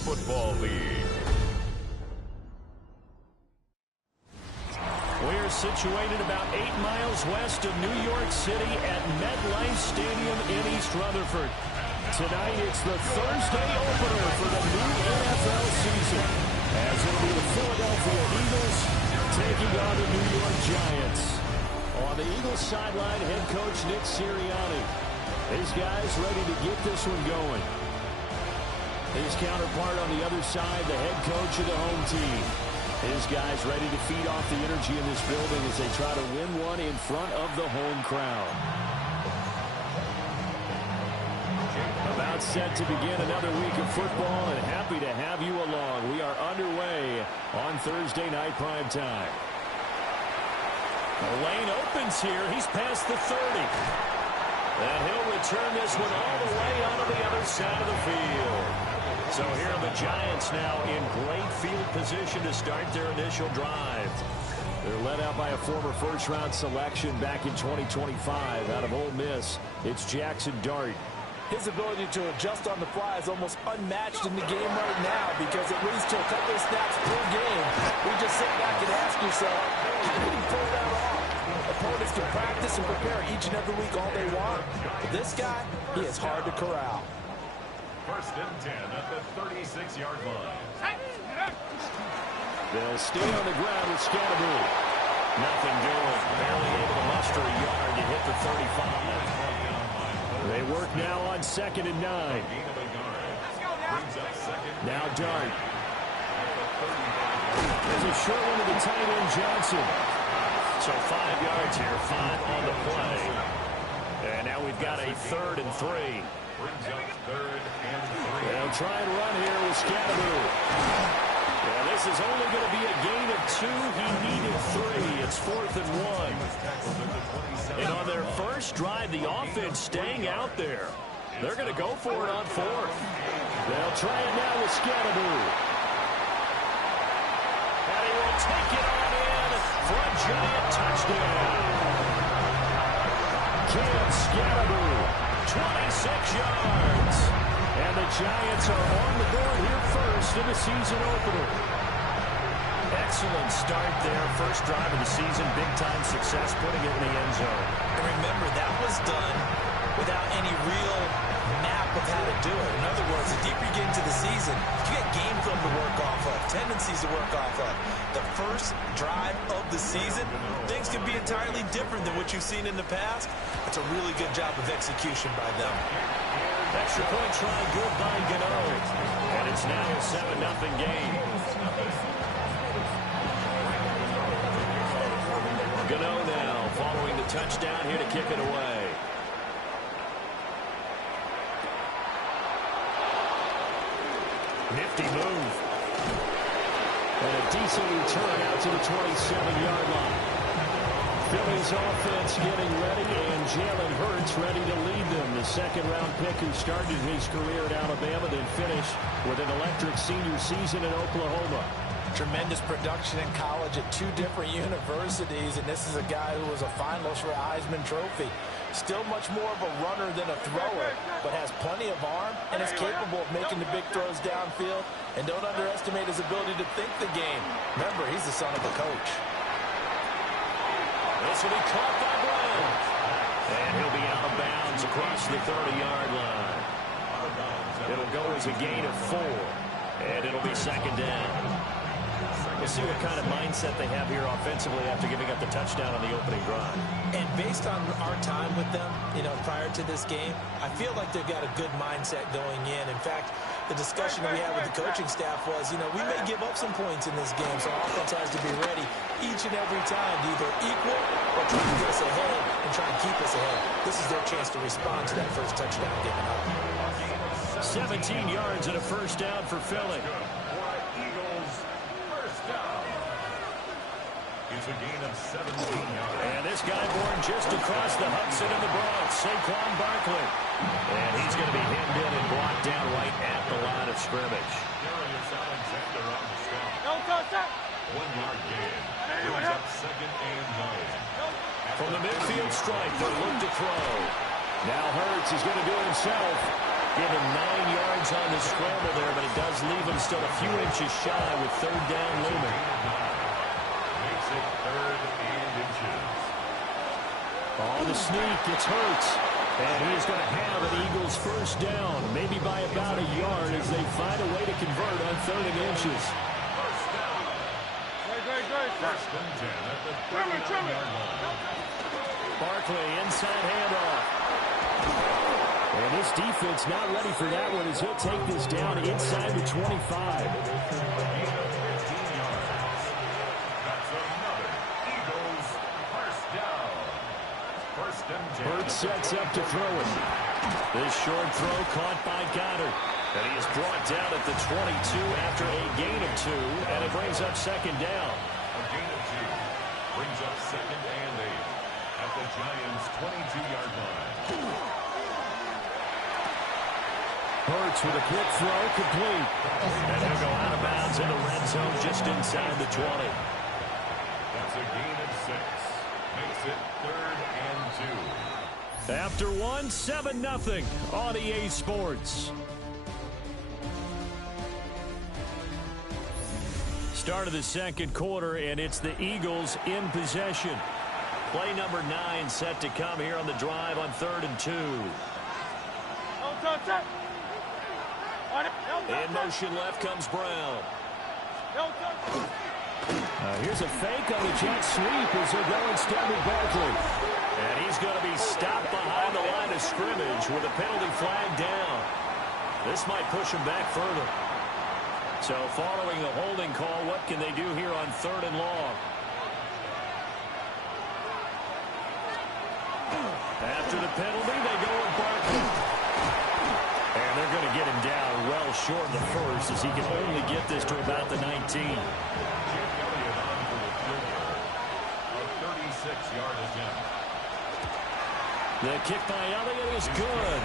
Football League. We're situated about 8 miles west of New York City at MetLife Stadium in East Rutherford. Tonight, it's the Thursday opener for the new NFL season, as it'll be the Philadelphia Eagles taking on the New York Giants. On the Eagles sideline, head coach Nick Sirianni. His guys ready to get this one going. His counterpart on the other side, the head coach of the home team. His guys ready to feed off the energy in this building as they try to win one in front of the home crowd. About set to begin another week of football, and happy to have you along. We are underway on Thursday night prime time. The lane opens here. He's past the 30. And he'll return this one all the way onto the other side of the field. So here are the Giants now in great field position to start their initial drive. They're led out by a former first-round selection back in 2025 out of Ole Miss. It's Jackson Dart. His ability to adjust on the fly is almost unmatched in the game right now, because it leads to a couple of snaps per game. We just sit back and ask yourself, how did he pull that off? Opponents can practice and prepare each and every week all they want. But this guy, he is hard to corral. First and 10 at the 36-yard line. They'll stay on the ground with Scatterbury. Nothing doing. Barely able to muster a yard to hit the 35. They work now on 2nd and 9. Now Dart. There's a short one to the tight end, Johnson. So 5 yards here, 5 on the play. And now we've got a 3rd and 3. They'll try and run here with Scatterbury. Yeah, this is only going to be a gain of 2. He needed 3. It's 4th and 1. And on their first drive, the offense staying out there. They're going to go for it on 4th. They'll try it now with Scatterbury. And he will take it on in for a Giant touchdown. Cam Scatterbury, 26 yards. And the Giants are on the board here first in the season opener. Excellent start there. First drive of the season. Big-time success putting it in the end zone. And remember, that was done without any real map of how to do it. In other words, the deeper you get into the season, you get game film to work off of, tendencies to work off of. The first drive of the season, things can be entirely different than what you've seen in the past. It's a really good job of execution by them. Extra point try good by Gano. And it's now a 7-0 game. Gano now following the touchdown here to kick it away. Nifty move. And a decent return out to the 27-yard line. Philly's offense getting ready, and Jalen Hurts ready to lead them. The second-round pick who started his career at Alabama, then finished with an electric senior season in Oklahoma. Tremendous production in college at 2 different universities, and this is a guy who was a finalist for a Heisman Trophy. Still much more of a runner than a thrower, but has plenty of arm and is capable of making the big throws downfield. And don't underestimate his ability to think the game. Remember, he's the son of a coach. This will be caught by Brown. And he'll be out of bounds across the 30-yard line. It'll go as a gain of 4. And it'll be 2nd down. We'll see what kind of mindset they have here offensively after giving up the touchdown on the opening drive. And based on our time with them, prior to this game, I feel like they've got a good mindset going in. In fact, the discussion that we had with the coaching staff was, we may give up some points in this game, so offense has to be ready each and every time to either equal or try to get us ahead and try and keep us ahead. This is their chance to respond to that first touchdown given up. 17 yards and a first down for Philly. It's a gain of 17 yards. And this guy born just across the Hudson in the Bronx, Saquon Barkley. And he's going to be hemmed in and blocked down right at the line of scrimmage. Darius Alexander on the stop. 1 yard gain. Brings up 2nd and 9. From the midfield stripe, they'll look to throw. Now Hurts is going to do it himself. Give him 9 yards on the scramble there, but it does does leave them still a few inches shy with third down looming. Makes it 3rd and inches. On the sneak, it's Hurts. And he is going to have an Eagles first down, maybe by about a yard as they find a way to convert on 3rd and inches. First and 10 at the 39-yard line. Barkley, inside handoff. And this defense not ready for that one as he'll take this down inside the 25. Hurts sets up to throw it. This short throw caught by Goddard. And he is brought down at the 22 after a gain of 2, and it brings up second down. A gain of 2 brings up 2nd and 8 at the Giants' 22-yard line. Hurts with a quick throw, complete. And he'll go out of bounds in the red zone just inside the 20. That's a gain of 6. Makes it 3rd and 2. After 1, 7-0 on EA Sports. Start of the second quarter, and it's the Eagles in possession. Play number 9 set to come here on the drive on 3rd and 2. In motion left comes Brown. Here's a fake on the jet sweep as they're going instead with Barkley. And he's going to be stopped behind the line of scrimmage with a penalty flag down. This might push him back further. So following the holding call, what can they do here on 3rd and long? After the penalty, they go with Barkley. And they're going to get him down well short of the first as he can only get this to about the 19. Jake Elliott on for the field goal. A 36-yard attempt. The kick by Elliott is good.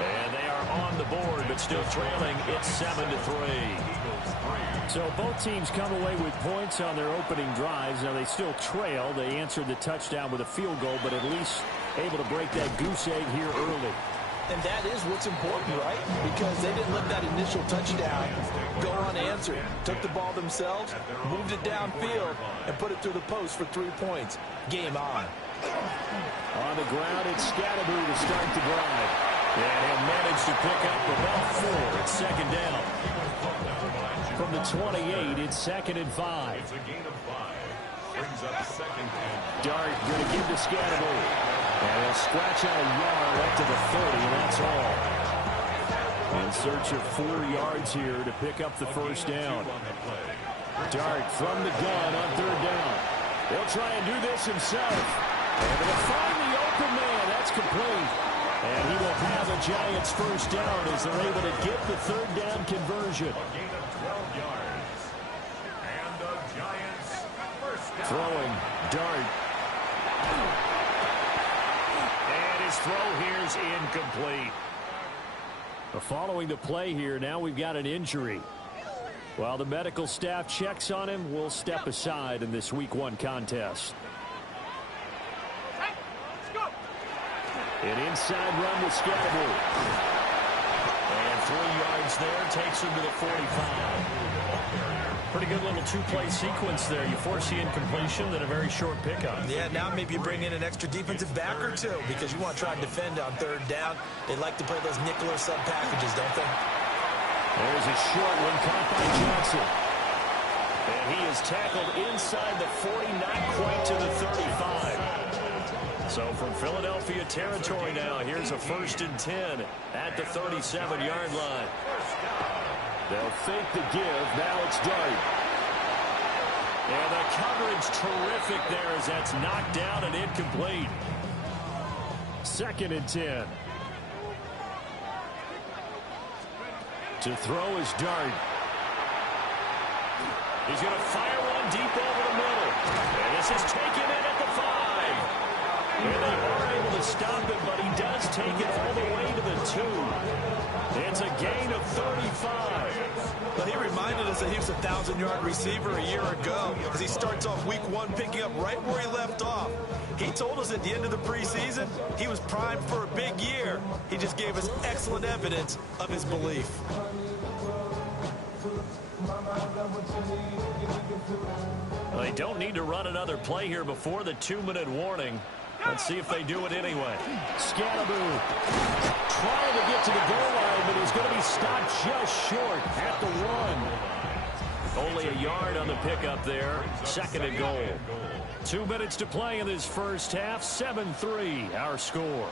And they are on the board, but still trailing. It's 7-3. So both teams come away with points on their opening drives. Now they still trail. They answered the touchdown with a field goal, but at least able to break that goose egg here early. And that is what's important, right? Because they didn't let that initial touchdown go unanswered. Took the ball themselves, moved it downfield, and put it through the post for 3 points. Game on. On the ground, it's Scatterby to start the drive. And he'll manage to pick up about 4. It's second down. From the 28, it's 2nd and 5. It's a gain of 5. Brings up 2nd and 5. Dart going to give to Scatterby. And he'll scratch out a yard up to the 30, and that's all. In search of 4 yards here to pick up the first down. Dart from the gun on 3rd down. He'll try and do this himself. And they'll find the open man. That's complete. And he will have a Giants first down as they're able to get the 3rd down conversion. A gain of 12 yards. And the Giants first down. Throwing, Dart. And his throw here's incomplete. Following the play here, now we've got an injury. While the medical staff checks on him, we'll step aside in this Week 1 contest. An inside run with Scatterby. And 3 yards there takes him to the 45. Pretty good little 2-play sequence there. You force the incompletion, then a very short pickup. Yeah, now maybe you bring in an extra defensive back or 2 because you want to try and defend on 3rd down. They like to play those nickel or sub packages, don't they? There's a short one caught by Johnson. And he is tackled inside the 40, not quite to the 35. So from Philadelphia territory now, here's a 1st and 10 at the 37-yard line. They'll fake the give. Now it's Dart. And the coverage terrific there as that's knocked down and incomplete. 2nd and 10. To throw is Dart. He's going to fire one deep over the middle. And this is taken in at the 5. And they are able to stop him, but he does take it all the way to the 2. It's a gain of 35. But he reminded us that he was a 1,000-yard receiver a year ago as he starts off Week 1 picking up right where he left off. He told us at the end of the preseason he was primed for a big year. He just gave us excellent evidence of his belief. They don't need to run another play here before the 2-minute warning. Let's see if they do it anyway. Scannaboo trying to get to the goal line, but he's going to be stopped just short at the 1. Only a yard on the pickup there. 2nd and goal. 2 minutes to play in this first half. 7-3 our score.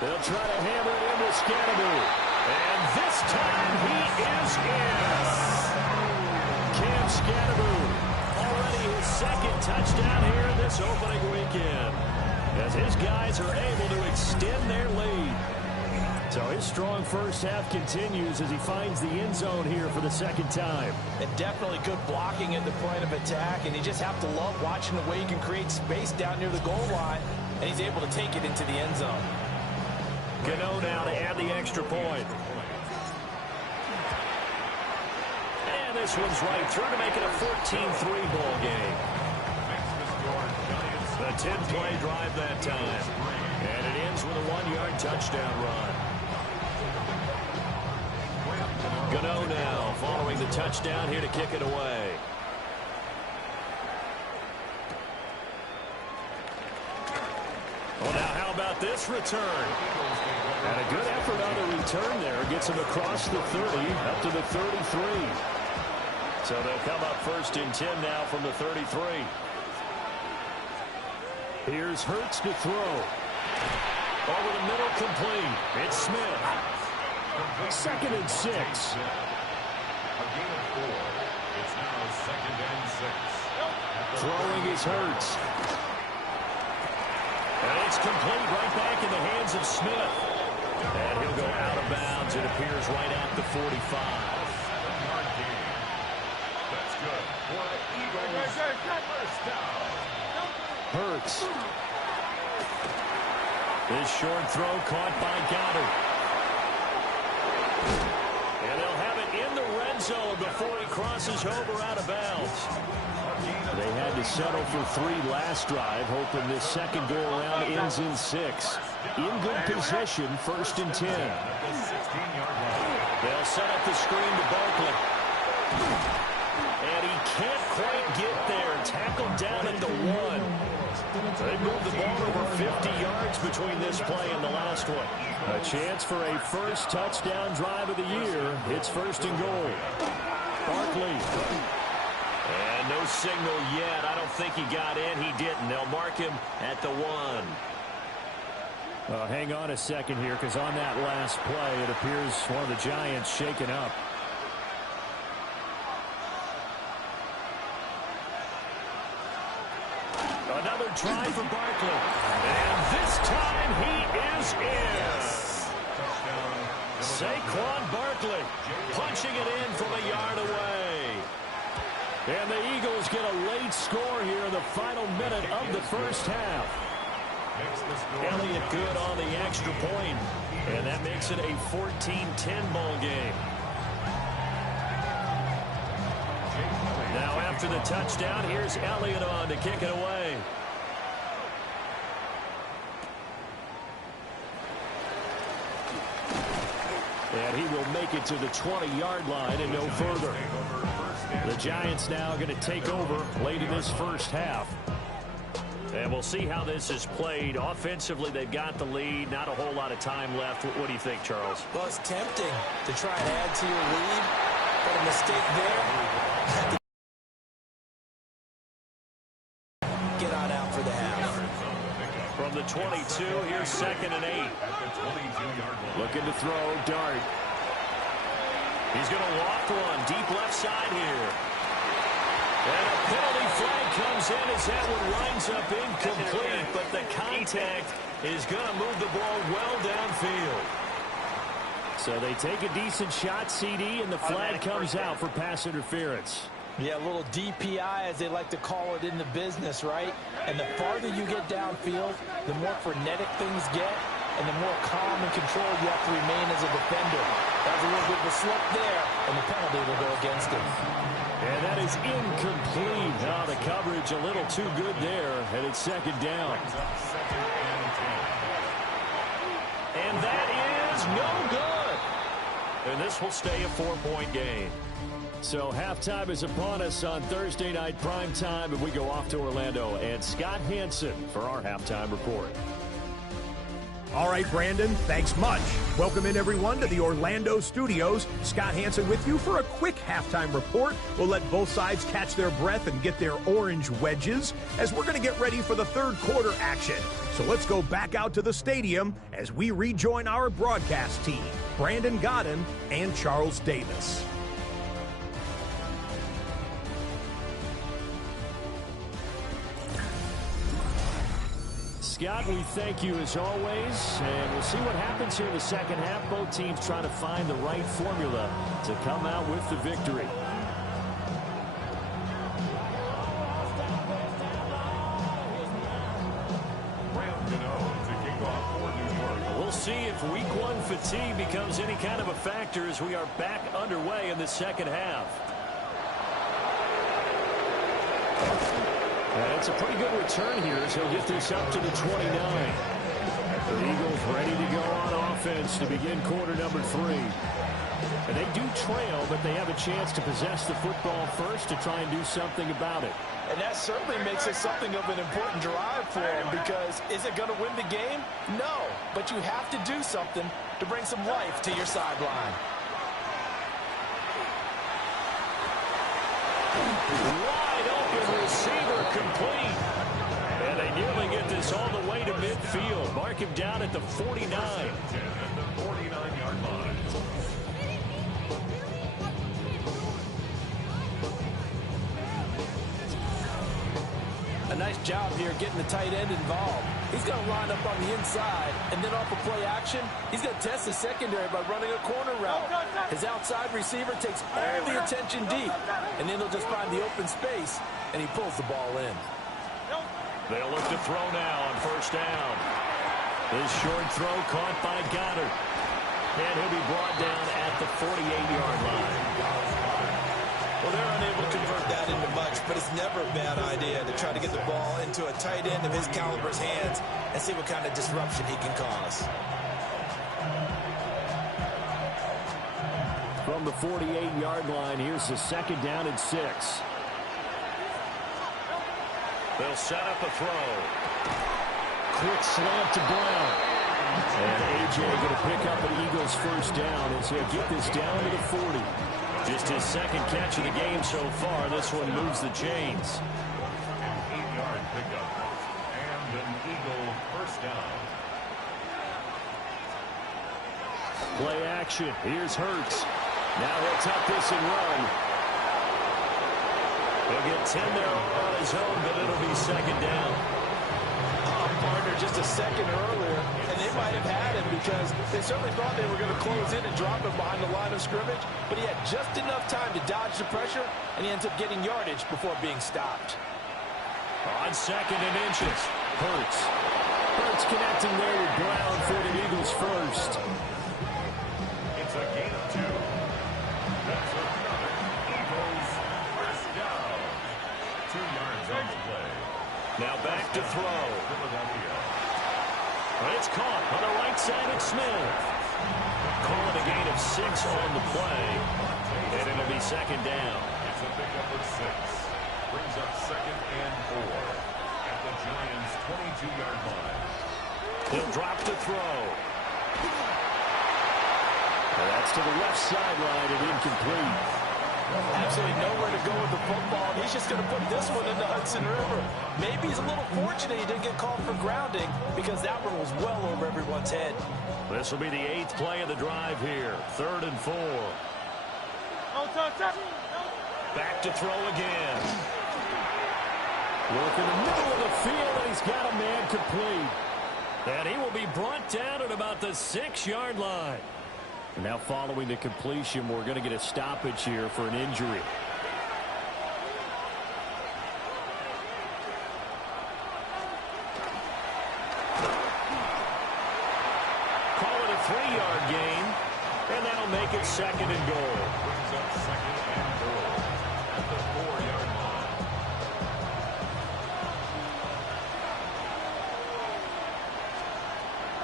They'll try to hammer it into Scannaboo. And this time he is in. Cam Scannaboo, already his 2nd touchdown here this opening weekend, as his guys are able to extend their lead. So his strong first half continues as he finds the end zone here for the 2nd time. And definitely good blocking at the point of attack, and you just have to love watching the way he can create space down near the goal line, and he's able to take it into the end zone. Gano now to add the extra point. And this one's right through to make it a 14-3 ball game. A 10-play drive that time. And it ends with a 1-yard touchdown run. Gano now following the touchdown here to kick it away. Well, now how about this return? And a good effort on the return there. Gets him across the 30, up to the 33. So they'll come up 1st and 10 now from the 33. Here's Hurts to throw. Over the middle, complete. It's Smith. 2nd and 6. A gain of 4. It's now 2nd and 6. Throwing is Hurts. And it's complete right back in the hands of Smith. And he'll go out of bounds. It appears right at the 45. That's good. For the Eagles, first down. Hurts. This short throw caught by Goddard. And they'll have it in the red zone before he crosses over out of bounds. They had to settle for 3 last drive, hoping this 2nd go-around ends in 6. In good position, 1st and 10. They'll set up the screen to Barkley. And he can't quite get there. Tackled down at the 1. They moved the ball over 50 yards between this play and the last one. A chance for a first touchdown drive of the year. It's 1st and goal. Barkley. And no signal yet. I don't think he got in. He didn't. They'll mark him at the 1. Hang on a second here, because on that last play, it appears one of the Giants shaken up. Another try for Barkley. And this time he is in. Saquon Barkley punching it in from a yard away. And the Eagles get a late score here in the final minute of the first half. Elliott good on the extra point. And that makes it a 14-10 ball game. Now after the touchdown, here's Elliott on to kick it away. And he will make it to the 20-yard line and no further. The Giants now going to take over late in this first half. And we'll see how this is played. Offensively, they've got the lead. Not a whole lot of time left. What do you think, Charles? Well, it's tempting to try and add to your lead, but a mistake there. Get on out for the half. From the 22, here's 2nd and 8. Looking to throw, Dart. He's going to loft one deep left side here. And a penalty flag comes in as that one winds up incomplete, but the contact is going to move the ball well downfield. So they take a decent shot, CD, and the flag comes out for pass interference. Yeah, a little DPI, as they like to call it in the business, right? And the farther you get downfield, the more frenetic things get, and the more calm and control you have to remain as a defender. That was a little bit of a slip there, and the penalty will go against him. And that is incomplete. Now the coverage a little too good there, and it's 2nd down. And that is no good. And this will stay a 4-point game. So halftime is upon us on Thursday night prime time, and we go off to Orlando. And Scott Hanson for our halftime report. All right, Brandon, thanks much. Welcome in, everyone, to the Orlando studios. Scott Hanson with you for a quick halftime report. We'll let both sides catch their breath and get their orange wedges as we're going to get ready for the third quarter action. So let's go back out to the stadium as we rejoin our broadcast team, Brandon Godden and Charles Davis. Scott, we thank you as always, and we'll see what happens here in the second half. Both teams trying to find the right formula to come out with the victory. We'll see if week one fatigue becomes any kind of a factor as we are back underway in the second half. And it's a pretty good return here, so he'll get this up to the 29. The Eagles ready to go on offense to begin quarter number 3. And they do trail, but they have a chance to possess the football first to try and do something about it. And that certainly makes it something of an important drive for them, because is it going to win the game? No, but you have to do something to bring some life to your sideline. Wide open receiver complete. And they nearly get this all the way to midfield. Mark him down at the 49. At the 49-yard line. A nice job here getting the tight end involved. He's going to line up on the inside, and then off of play action, he's going to test the secondary by running a corner route. His outside receiver takes all the attention deep, and then he'll just find the open space, and he pulls the ball in. They'll look to throw now on first down. His short throw caught by Goddard. And he'll be brought down at the 48-yard line. Well, they're unable to convert that into much, but it's never a bad idea to try to get the ball into a tight end of his caliber's hands and see what kind of disruption he can cause. From the 48-yard line, here's the second down and 6. They'll set up a throw. Quick slant to Brown. And A.J. going to pick up an Eagles first down as he'll get this down to the 40. Just his second catch of the game so far. This one moves the chains. An 8-yard pickup. And an Eagle first down. Play action. Here's Hurts. Now he'll tuck this and run. He'll get 10 there on his own, but it'll be second down. Partner just a second earlier, and they might have had him because they certainly thought they were going to close in and drop him behind the line of scrimmage, but he had just enough time to dodge the pressure, and he ends up getting yardage before being stopped. On second and inches, Hurts connecting there with Brown for the Eagles first. It's a gain of 2. That's another Eagles first down. 2 yards on the play. Now back to throw. Philadelphia. It's caught on the right side of Smith. Calling a gain of 6 on the play. And it'll be second down. It's a pickup of 6. Brings up second and 4. At the Giants' 22-yard line. He'll drop to throw. Well, that's to the left sideline and incomplete. Absolutely nowhere to go with the football. He's just going to put this one in the Hudson River. Maybe he's a little fortunate he didn't get called for grounding because that one was well over everyone's head. This will be the 8th play of the drive here. 3rd and 4. Back to throw again. Look in the middle of the field, and he's got a man complete. And he will be brought down at about the 6-yard line. Now following the completion, we're going to get a stoppage here for an injury. Call it a 3-yard gain, and that'll make it second and goal. Brings up second and goal. At the 4-yard line.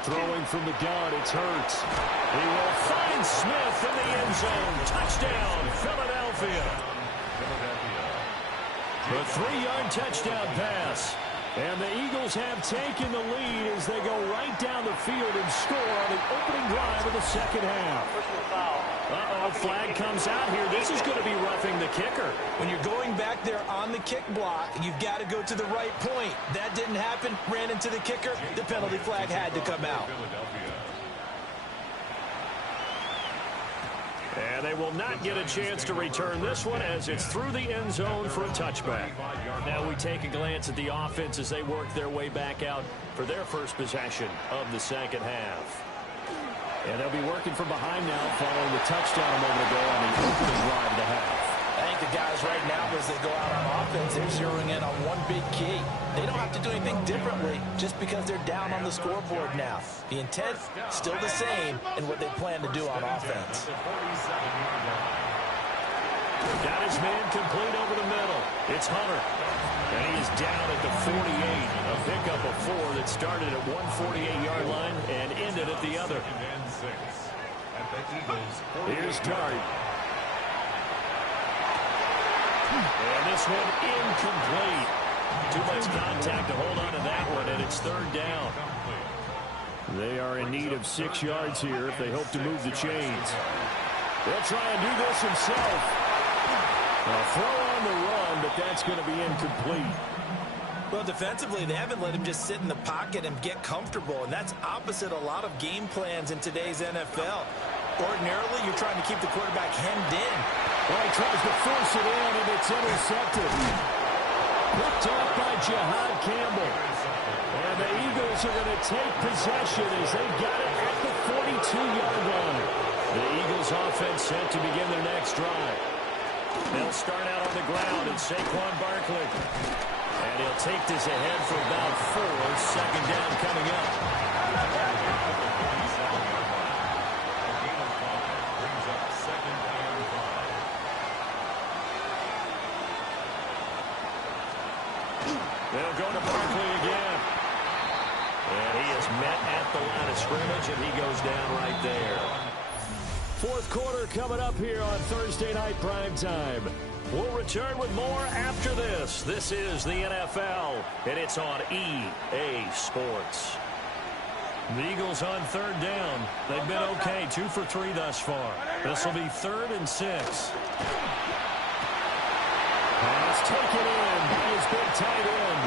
Throwing from the gun. It's Hurts. He will find Smith in the end zone. Touchdown, Philadelphia. The 3-yard touchdown pass. And the Eagles have taken the lead as they go right down the field and score on the opening drive of the second half. Uh-oh, flag comes out here. This is going to be roughing the kicker. When you're going back there on the kick block, you've got to go to the right point. That didn't happen. Ran into the kicker. The penalty flag had to come out. And they will not get a chance to return this one as it's through the end zone for a touchback. Now we take a glance at the offense as they work their way back out for their first possession of the second half. And they'll be working from behind now following the touchdown a moment ago on the opening drive of the half. I think the guys right now, as they go out on offense, they're zeroing in on one big key. They don't have to do anything differently just because they're down on the scoreboard now. The intent still the same in what they plan to do on offense. Got his man complete over the middle. It's Hunter. And he is down at the 48. A pickup of 4 that started at 148-yard line and ended at the other. Here's Dart. And this one incomplete. Too much contact to hold on to that one, and it's third down. They are in need of 6 yards here if they hope to move the chains. They'll try and do this himself. A throw on the run, but that's going to be incomplete. Well, defensively, they haven't let him just sit in the pocket and get comfortable, and that's opposite a lot of game plans in today's NFL. Ordinarily, you're trying to keep the quarterback hemmed in. Well, he tries to force it in, and it's intercepted. Picked off by Jihad Campbell. And the Eagles are going to take possession as they got it at the 42-yard line. The Eagles offense set to begin their next drive. They'll start out on the ground, and Saquon Barkley. And he'll take this ahead for about 4. Second down coming up. They'll go to Barkley again. And he is met at the line of scrimmage, and he goes down right there. Fourth quarter coming up here on Thursday Night Primetime. We'll return with more after this. This is the NFL, and it's on EA Sports. The Eagles on third down. They've been okay, 2 for 3 thus far. This will be 3rd and 6. Pass taken in by his big tight end.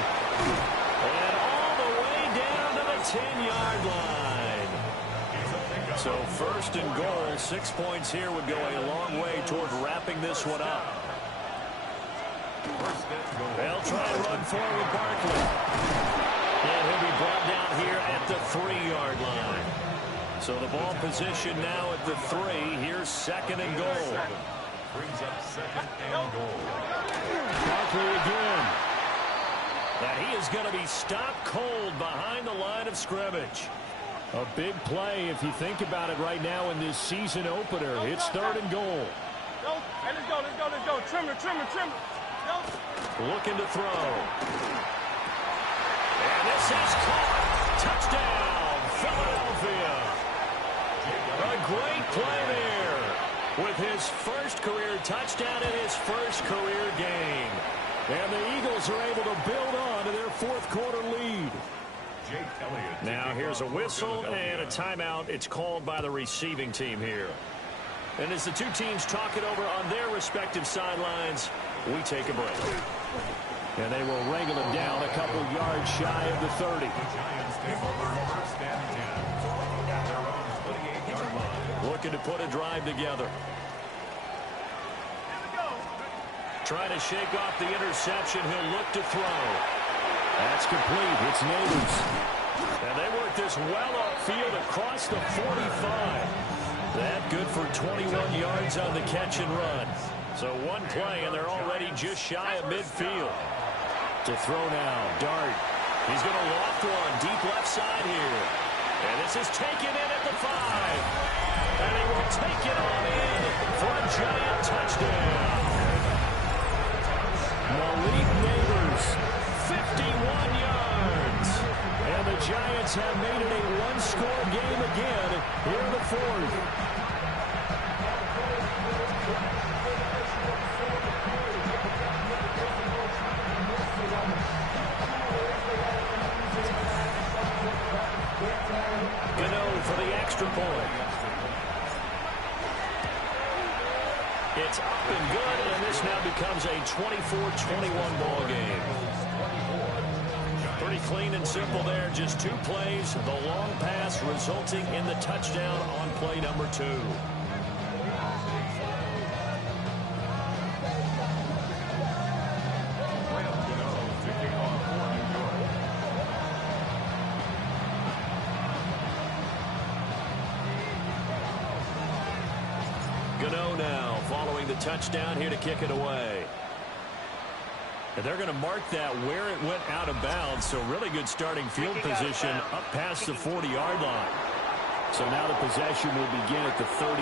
And all the way down to the 10-yard line. So 1st and goal, 6 points here would go a long way toward wrapping this one up. They'll try and run forward with Barkley. And he'll be brought down here at the 3-yard line. So the ball position now at the 3. Here's 2nd and goal. Brings up 2nd and goal. Barkley again. And he is going to be stopped cold behind the line of scrimmage. A big play if you think about it right now in this season opener. It's 3rd and goal. Hey, let's go. Trimmer. Looking to throw. And this is caught. Touchdown, Philadelphia. A great play there with his first career touchdown in his first career game. And the Eagles are able to build on to their 4th quarter lead. Now here's a whistle and a timeout. It's called by the receiving team here. And as the two teams talk it over on their respective sidelines, we take a break. And they will wrangle it down a couple yards shy of the 30. Looking to put a drive together. Trying to shake off the interception. He'll look to throw. That's complete. It's Neighbors. And they work this well upfield across the 45. That good for 21 yards on the catch and run. So one play, and they're already just shy of midfield. To throw now, Dart. He's going to loft one deep left side here. And this is taken in at the 5. And he will take it on in for a giant touchdown. Malik Neighbors, 51 yards. And the Giants have made it a one-score game here in the fourth. Gano for the extra point. It's up and good, and this now becomes a 24-21 ball game. Pretty clean and simple there. Just 2 plays. The long pass resulting in the touchdown on play number 2. Gano now following the touchdown here to kick it away. And they're going to mark that where it went out of bounds, so really good starting field position up past the 40-yard line. So now the possession will begin at the 35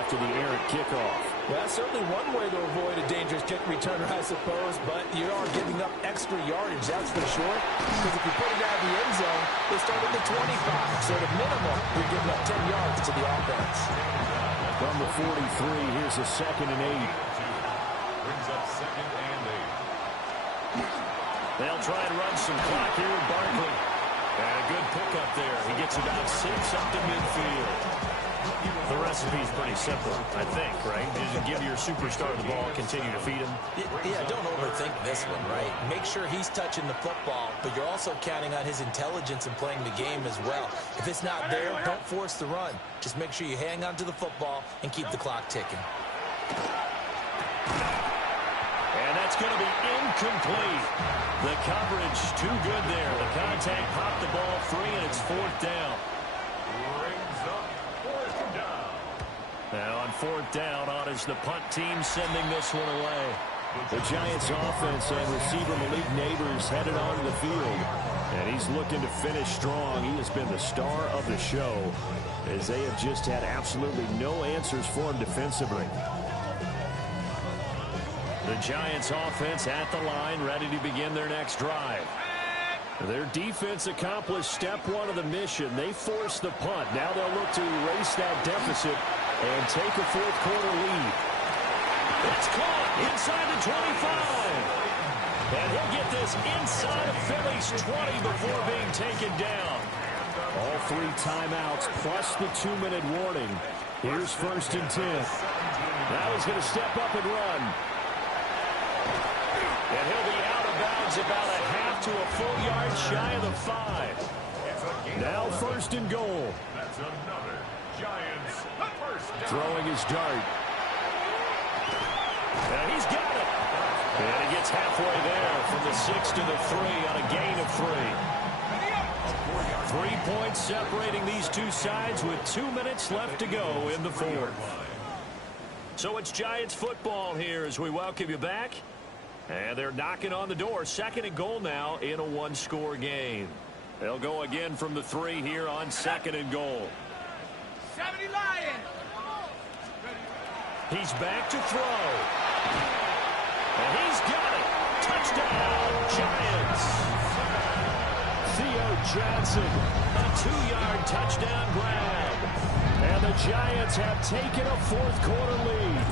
after the errant kickoff. Well, that's certainly one way to avoid a dangerous kick returner, I suppose, but you are giving up extra yardage, that's for sure. Because if you put it out of the end zone, they start at the 25. So at a minimum, you're giving up 10 yards to the offense. From the 43, here's a 2nd and 8. Brings up 2nd and 8. They'll try and run some clock here with Barkley. And a good pickup there. He gets about 6 up to midfield. The recipe's pretty simple, I think, right? Just give your superstar the ball, continue to feed him. Yeah, don't overthink this one, right? Make sure he's touching the football, but you're also counting on his intelligence in playing the game as well. If it's not there, don't force the run. Just make sure you hang on to the football and keep the clock ticking. And that's going to be incomplete. The coverage too good there. The contact popped the ball free, and it's 4th down. Brings up 4th down. Now on 4th down, on is the punt team sending this one away. The Giants offense and receiver Malik Nabers headed onto the field. And he's looking to finish strong. He has been the star of the show, as they have just had absolutely no answers for him defensively. The Giants offense at the line, ready to begin their next drive. Their defense accomplished step 1 of the mission. They forced the punt. Now they'll look to erase that deficit and take a 4th quarter lead. It's caught inside the 25. And he'll get this inside of Philly's 20 before being taken down. All 3 timeouts plus the 2-minute warning. Here's 1st and 10. Now he's going to step up and run. And he'll be out of bounds about a half to a full yard shy of the 5. Now 1st and goal. That's another Giants first down. Throwing his dart. And he's got it. And he gets halfway there from the 6 to the 3 on a gain of 3. 3 points separating these two sides with 2 minutes left to go in the 4th. So it's Giants football here as we welcome you back. And they're knocking on the door. 2nd and goal now in a 1-score game. They'll go again from the 3 here on 2nd and goal. 70 Lion. He's back to throw. And he's got it. Touchdown, Giants. Theo Johnson, a 2-yard touchdown grab. And the Giants have taken a 4th quarter lead.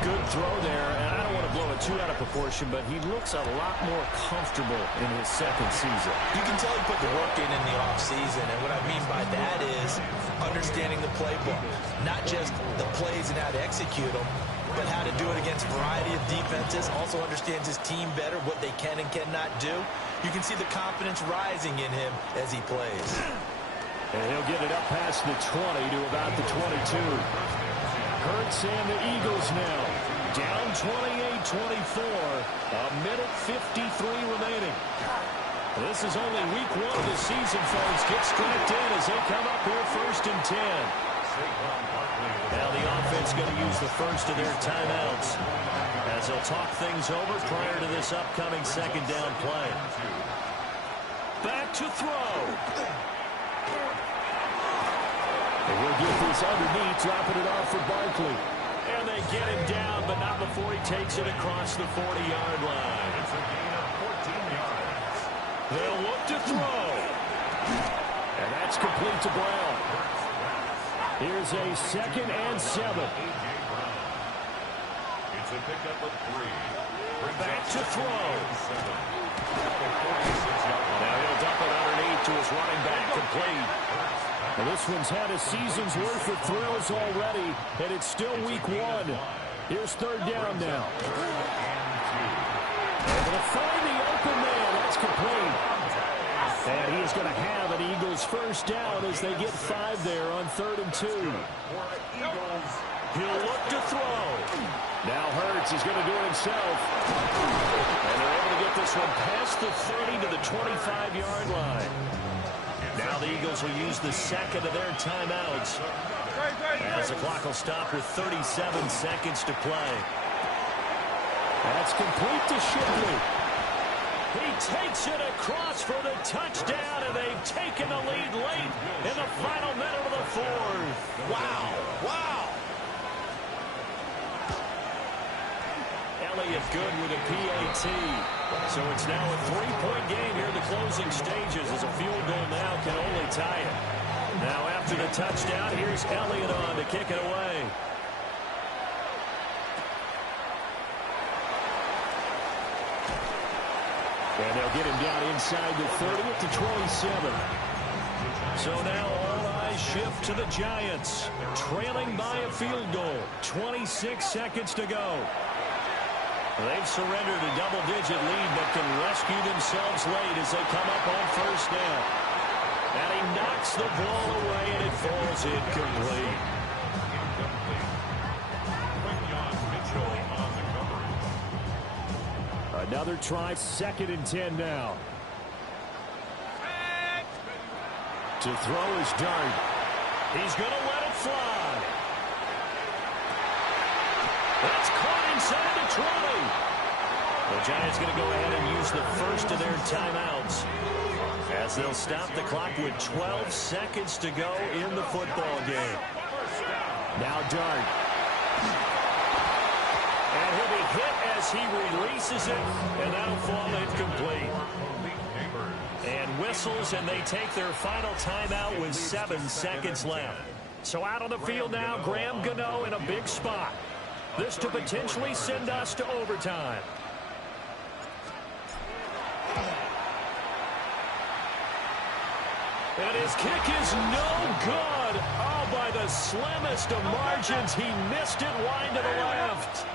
Good throw there, and I don't want to blow it too out of proportion, but he looks a lot more comfortable in his 2nd season. You can tell he put the work in the offseason, and what I mean by that is understanding the playbook. Not just the plays and how to execute them, but how to do it against a variety of defenses. Also understands his team better, what they can and cannot do. You can see the confidence rising in him as he plays. And he'll get it up past the 20 to about the 22. Hurts and the Eagles now. Down 28-24. A minute 53 remaining. This is only week 1 of the season, folks. Get strapped in as they come up here 1st and 10. Now the offense going to use the first of their timeouts as they'll talk things over prior to this upcoming 2nd down play. Back to throw. And we'll get this underneath, dropping it off for Barkley. And they get him down, but not before he takes it across the 40-yard line. It's a gain of 14 yards. They'll look to throw. And that's complete to Brown. Here's a 2nd and 7. It's a pickup of 3. Back to throw. Now he'll dump it underneath to his running back, complete. Well, this one's had a season's worth of throws already, and it's still week 1. Here's 3rd down now. Able to find the open man. That's complete. And he's going to have an Eagles 1st down as they get 5 there on 3rd and 2. He'll look to throw. Now Hurts is going to do it himself. And they're able to get this one past the 30 to the 25-yard line. Now the Eagles will use the 2nd of their timeouts, as the clock will stop with 37 seconds to play. That's complete to Shipley. He takes it across for the touchdown, and they've taken the lead late in the final minute of the 4th. Wow. Wow. Elliott good with a PAT. So it's now a 3-point game here in the closing stages, as a field goal now can only tie it. Now after the touchdown, here's Elliott on to kick it away. And they'll get him down inside the 30 to 27. So now all eyes shift to the Giants, trailing by a field goal. 26 seconds to go. They've surrendered a double-digit lead, but can rescue themselves late as they come up on 1st down. And he knocks the ball away, and it falls incomplete. Another try, 2nd and 10 now. To throw is Dart. He's going to let it fly. That's caught inside the 20. The Giants going to go ahead and use the 1st of their timeouts, as they'll stop the clock with 12 seconds to go in the football game. Now Dart. And he'll be hit as he releases it, and that'll fall incomplete. And whistles, and they take their final timeout with 7 seconds left. So out on the field now, Graham Gano in a big spot. This to potentially send us to overtime. And his kick is no good. Oh, by the slimmest of margins, he missed it wide to the left.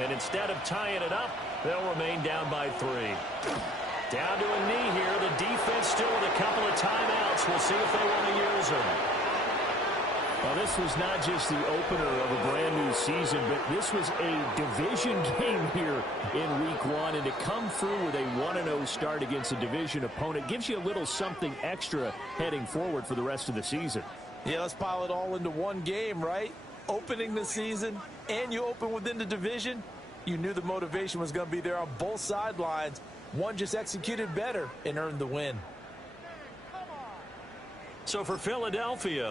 And instead of tying it up, they'll remain down by 3. Down to a knee here. The defense still with a couple of timeouts. We'll see if they want to use them. Well, this was not just the opener of a brand-new season, but this was a division game here in Week 1. And to come through with a 1-0 start against a division opponent gives you a little something extra heading forward for the rest of the season. Yeah, let's pile it all into one game, right? Opening the season, and you open within the division. You knew the motivation was going to be there on both sidelines. One just executed better and earned the win. So for Philadelphia,